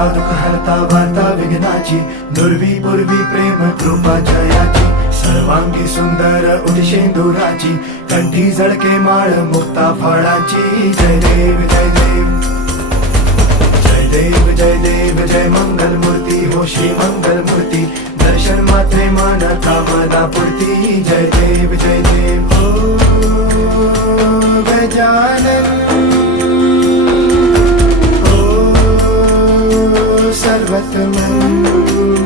हरता दुःख हरता वार्ता विघ्नाची, दुर्वी पूर्वी प्रेम कृपा जयाची, सर्वांगी सुंदर उदिशेंदुराची, कंठी झळके माळ मुक्ता फळाची. जय देव जय देव जय देव जय देव जय मंगल मूर्ती हो श्री मंगल मूर्ती, दर्शन मात्रे मन कामना पूर्ती. जय देव जय देव हो गजानन हो सर्वतमन